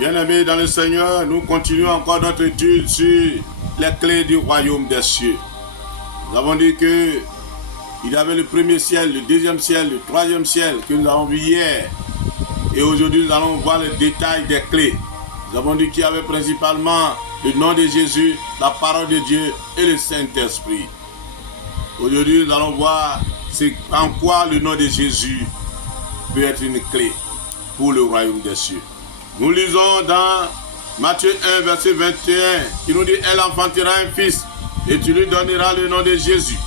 Bien-aimés dans le Seigneur, nous continuons encore notre étude sur les clés du royaume des cieux. Nous avons dit que il y avait le premier ciel, le deuxième ciel, le troisième ciel que nous avons vu hier. Et aujourd'hui, nous allons voir le détail des clés. Nous avons dit qu'il y avait principalement le nom de Jésus, la parole de Dieu et le Saint-Esprit. Aujourd'hui, nous allons voir en quoi le nom de Jésus peut être une clé pour le royaume des cieux. Nous lisons dans Matthieu 1, verset 21, qui nous dit « Elle enfantera un fils, et tu lui donneras le nom de Jésus.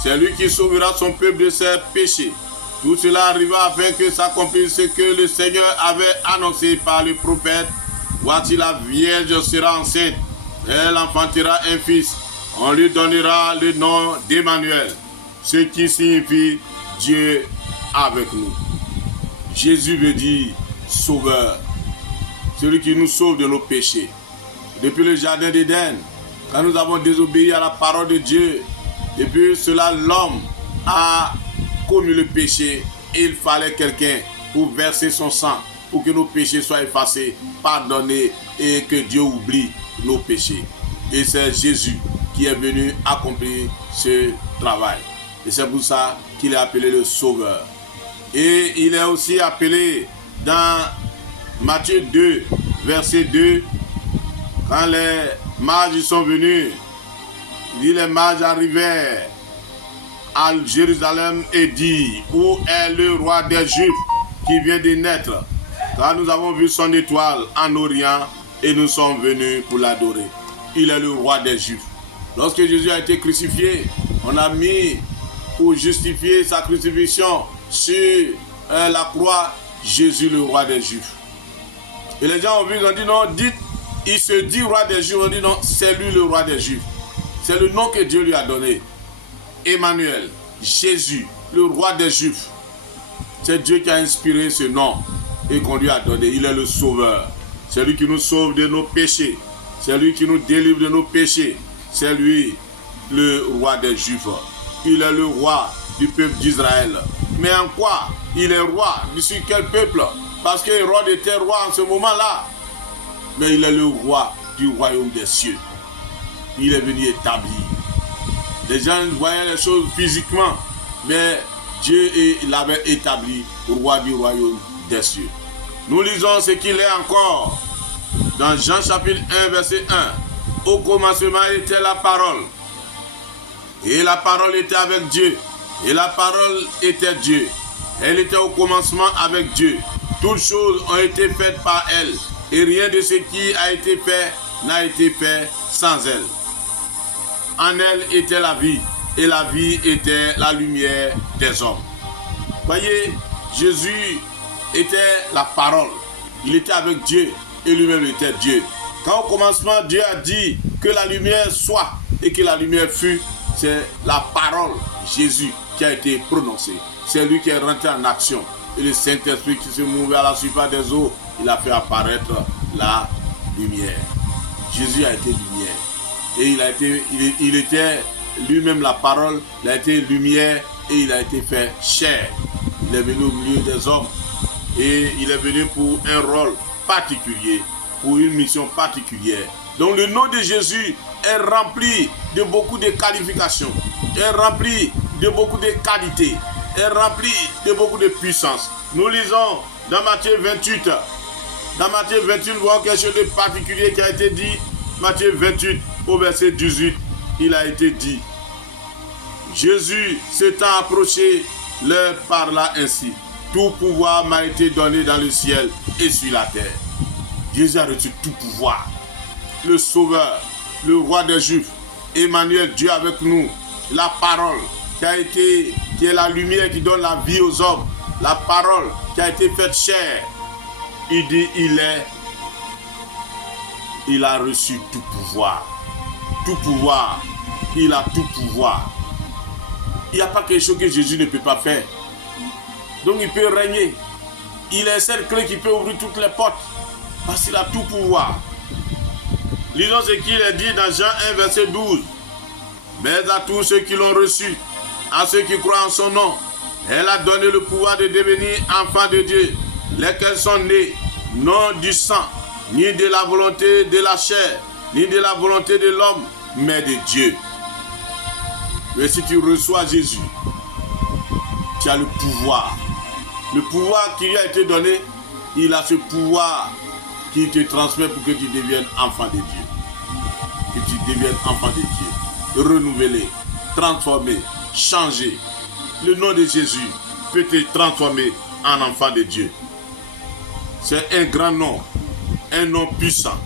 C'est lui qui sauvera son peuple de ses péchés. » Tout cela arriva afin que s'accomplisse ce que le Seigneur avait annoncé par le prophète. « Voici la Vierge sera enceinte, elle enfantera un fils. On lui donnera le nom d'Emmanuel, ce qui signifie Dieu avec nous. » Jésus veut dire sauveur. Celui qui nous sauve de nos péchés. Depuis le jardin d'Éden, quand nous avons désobéi à la parole de Dieu, depuis cela, l'homme a commis le péché et il fallait quelqu'un pour verser son sang, pour que nos péchés soient effacés, pardonnés et que Dieu oublie nos péchés. Et c'est Jésus qui est venu accomplir ce travail. Et c'est pour ça qu'il est appelé le Sauveur. Et il est aussi appelé dans Matthieu 2, verset 2, quand les mages sont venus, il dit les mages arrivèrent à Jérusalem et dit « Où est le roi des Juifs qui vient de naître ?» Car nous avons vu son étoile en Orient et nous sommes venus pour l'adorer. Il est le roi des Juifs. Lorsque Jésus a été crucifié, on a mis pour justifier sa crucifixion sur la croix Jésus le roi des Juifs. Et les gens ont vu, ils ont dit non, dites, il se dit roi des Juifs. On dit non, c'est lui le roi des Juifs. C'est le nom que Dieu lui a donné. Emmanuel, Jésus, le roi des Juifs. C'est Dieu qui a inspiré ce nom et qu'on lui a donné. Il est le sauveur. C'est lui qui nous sauve de nos péchés. C'est lui qui nous délivre de nos péchés. C'est lui le roi des Juifs. Il est le roi du peuple d'Israël. Mais en quoi il est roi? Sur quel peuple? Parce que Hérode était roi en ce moment-là. Mais il est le roi du royaume des cieux. Il est venu établir. Les gens voyaient les choses physiquement, mais Dieu l'avait établi roi du royaume des cieux. Nous lisons ce qu'il est encore dans Jean chapitre 1, verset 1. Au commencement était la parole. Et la parole était avec Dieu. Et la parole était Dieu. Elle était au commencement avec Dieu. Toutes choses ont été faites par elle, et rien de ce qui a été fait n'a été fait sans elle. En elle était la vie, et la vie était la lumière des hommes. Voyez, Jésus était la parole. Il était avec Dieu, et lui-même était Dieu. Quand au commencement, Dieu a dit que la lumière soit, et que la lumière fut, c'est la parole, Jésus, qui a été prononcée. C'est lui qui est rentré en action. Et le Saint-Esprit qui se mouvait à la surface des eaux, il a fait apparaître la lumière. Jésus a été lumière. Et il était lui-même la parole, il a été lumière et il a été fait chair. Il est venu au milieu des hommes et il est venu pour un rôle particulier, pour une mission particulière. Donc le nom de Jésus est rempli de beaucoup de qualifications, est rempli de beaucoup de qualités, est rempli de beaucoup de puissance. Nous lisons dans Matthieu 28. Dans Matthieu 28, nous voyons quelque chose de particulier qui a été dit. Matthieu 28, au verset 18, il a été dit. Jésus s'étant approché, leur parla ainsi. Tout pouvoir m'a été donné dans le ciel et sur la terre. Jésus a reçu tout pouvoir. Le Sauveur, le roi des Juifs, Emmanuel, Dieu avec nous, la parole qui est la lumière qui donne la vie aux hommes, la parole qui a été faite chair. Il dit, il a reçu tout pouvoir. Tout pouvoir. Il a tout pouvoir. Il n'y a pas quelque chose que Jésus ne peut pas faire. Donc il peut régner. Il est cette clé qui peut ouvrir toutes les portes. Parce qu'il a tout pouvoir. Lisons ce qu'il est dit dans Jean 1, verset 12. Mais à tous ceux qui l'ont reçu, à ceux qui croient en son nom, elle a donné le pouvoir de devenir enfants de Dieu, lesquels sont nés non du sang, ni de la volonté de la chair, ni de la volonté de l'homme, mais de Dieu. Mais si tu reçois Jésus, tu as le pouvoir. Le pouvoir qui lui a été donné, il a ce pouvoir qui te transmet pour que tu deviennes enfant de Dieu. Que tu deviennes enfant de Dieu. Renouvelé, transformé, changé. Le nom de Jésus peut te transformer en enfant de Dieu. C'est un grand nom, un nom puissant.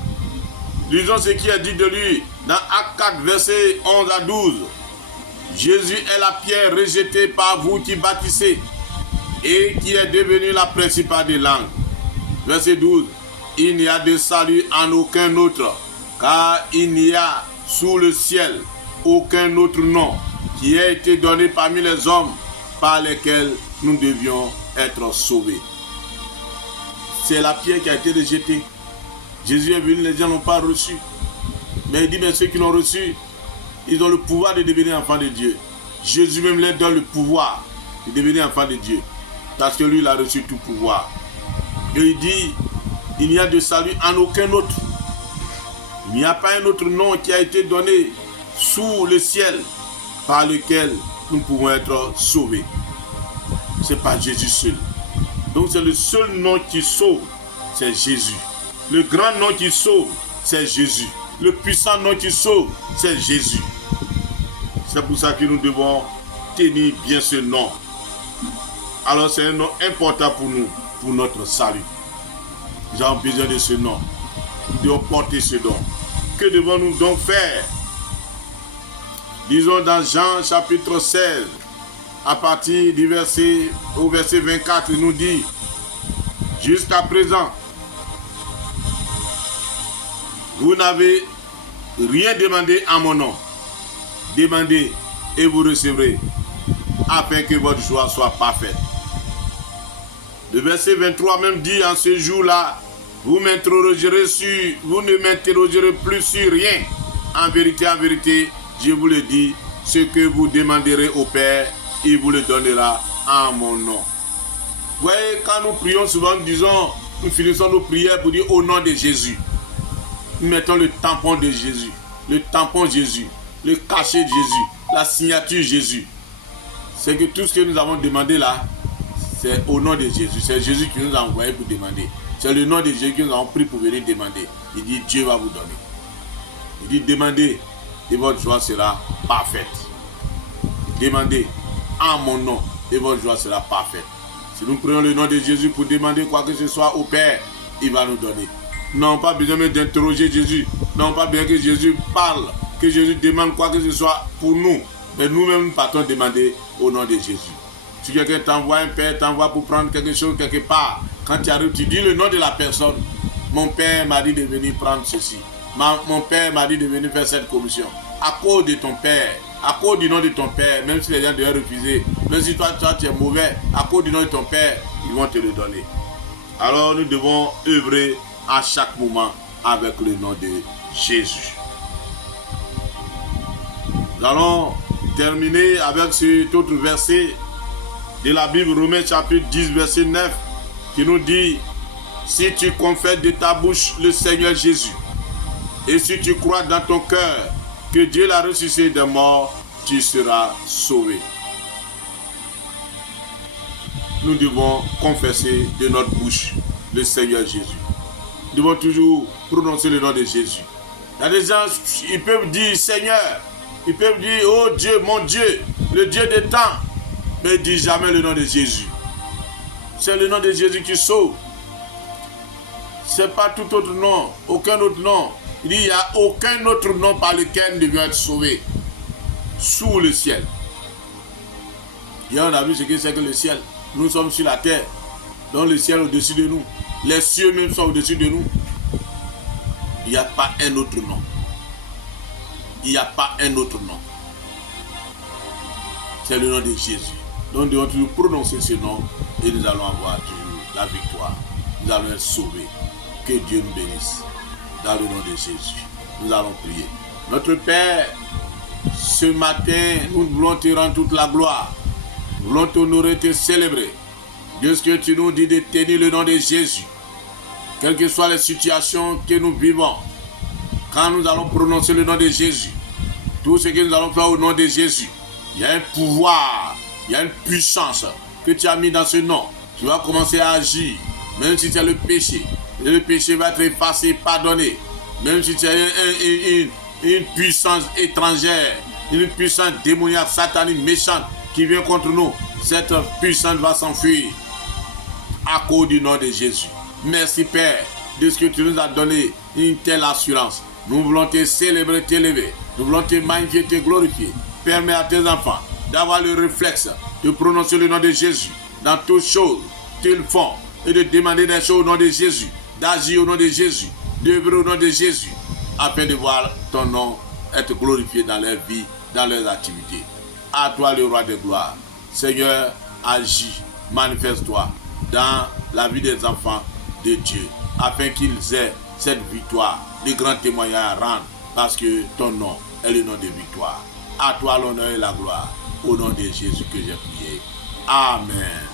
Lisons ce qui est dit de lui dans Actes 4, versets 11 à 12. Jésus est la pierre rejetée par vous qui bâtissez et qui est devenue la principale des langues. Verset 12. Il n'y a de salut en aucun autre, car il n'y a sous le ciel aucun autre nom qui ait été donné parmi les hommes par lesquels nous devions être sauvés. C'est la pierre qui a été rejetée. Jésus est venu, les gens n'ont pas reçu. Mais il dit, mais ceux qui l'ont reçu, ils ont le pouvoir de devenir enfants de Dieu. Jésus même leur donne le pouvoir de devenir enfants de Dieu. Parce que lui, il a reçu tout pouvoir. Et il dit, il n'y a de salut en aucun autre. Il n'y a pas un autre nom qui a été donné sous le ciel par lequel nous pouvons être sauvés. Ce n'est pas Jésus seul. Donc c'est le seul nom qui sauve, c'est Jésus. Le grand nom qui sauve, c'est Jésus. Le puissant nom qui sauve, c'est Jésus. C'est pour ça que nous devons tenir bien ce nom. Alors c'est un nom important pour nous, pour notre salut. Nous avons besoin de ce nom. Nous devons porter ce nom. Que devons-nous donc faire? Disons dans Jean chapitre 16, à partir du verset 24, il nous dit, jusqu'à présent, vous n'avez rien demandé en mon nom. Demandez et vous recevrez, afin que votre joie soit parfaite. Le verset 23 même dit, en ce jour-là, vous ne m'interrogerez plus sur rien. En vérité, je vous le dis, ce que vous demanderez au Père, il vous le donnera en mon nom. Vous voyez, quand nous prions souvent, nous finissons nos prières pour dire au nom de Jésus. Nous mettons le tampon de Jésus, le tampon Jésus, le cachet de Jésus, la signature Jésus. C'est que tout ce que nous avons demandé là, c'est au nom de Jésus. C'est Jésus qui nous a envoyé pour demander. C'est le nom de Jésus que nous avons pris pour venir demander. Il dit, Dieu va vous donner. Il dit, demandez et votre joie sera parfaite. Demandez en mon nom et votre joie sera parfaite. Si nous prenons le nom de Jésus pour demander quoi que ce soit au Père, il va nous donner. Nous n'avons pas besoin d'interroger Jésus. Nous n'avons pas besoin que Jésus parle, que Jésus demande quoi que ce soit pour nous. Mais nous-mêmes, nous partons demander au nom de Jésus. Si quelqu'un t'envoie, un père t'envoie pour prendre quelque chose quelque part, quand tu arrives, tu dis le nom de la personne. Mon père m'a dit de venir prendre ceci. Mon père m'a dit de venir faire cette commission. À cause de ton père, à cause du nom de ton père, même si les gens devaient refuser, même si toi tu es mauvais, à cause du nom de ton père, ils vont te le donner. Alors nous devons œuvrer à chaque moment avec le nom de Jésus. Nous allons terminer avec cet autre verset de la Bible, Romains chapitre 10, verset 9, qui nous dit, si tu confesses de ta bouche le Seigneur Jésus, et si tu crois dans ton cœur que Dieu l'a ressuscité des morts, tu seras sauvé. Nous devons confesser de notre bouche le Seigneur Jésus. Nous devons toujours prononcer le nom de Jésus. Il y a des gens, ils peuvent dire Seigneur, ils peuvent dire oh Dieu, mon Dieu, le Dieu des temps, mais ils ne disent jamais le nom de Jésus. C'est le nom de Jésus qui sauve. Ce n'est pas tout autre nom, aucun autre nom. Il dit il n'y a aucun autre nom par lequel nous devions être sauvés sous le ciel. Hier on a vu ce que c'est que le ciel. Nous sommes sur la terre, donc le ciel au-dessus de nous. Les cieux même sont au-dessus de nous. Il n'y a pas un autre nom. Il n'y a pas un autre nom. C'est le nom de Jésus. Donc nous devons toujours prononcer ce nom et nous allons avoir toujours la victoire. Nous allons être sauvés. Que Dieu nous bénisse. Dans le nom de Jésus, nous allons prier. Notre Père, ce matin, nous voulons te rendre toute la gloire. Nous voulons t'honorer, te célébrer. Dieu, ce que tu nous dis de tenir le nom de Jésus. quelles que soient les situations que nous vivons, quand nous allons prononcer le nom de Jésus, tout ce que nous allons faire au nom de Jésus, il y a un pouvoir, il y a une puissance que tu as mis dans ce nom. Tu vas commencer à agir, même si tu as le péché. Le péché va être effacé, pardonné. Même si tu as une puissance étrangère, une puissance démoniaque, satanique, méchante qui vient contre nous, cette puissance va s'enfuir à cause du nom de Jésus. Merci Père de ce que tu nous as donné, une telle assurance. Nous voulons te célébrer, t'élever. Nous voulons te magnifier, te glorifier. Permets à tes enfants d'avoir le réflexe de prononcer le nom de Jésus dans toutes choses qu'ils font et de demander des choses au nom de Jésus, d'agir au nom de Jésus, d'œuvrer au nom de Jésus, afin de voir ton nom être glorifié dans leur vie, dans leurs activités. À toi le roi de gloire. Seigneur, agis, manifeste-toi dans la vie des enfants de Dieu, afin qu'ils aient cette victoire, les grands témoignages à rendre, parce que ton nom est le nom de victoire. À toi l'honneur et la gloire, au nom de Jésus que j'ai prié. Amen.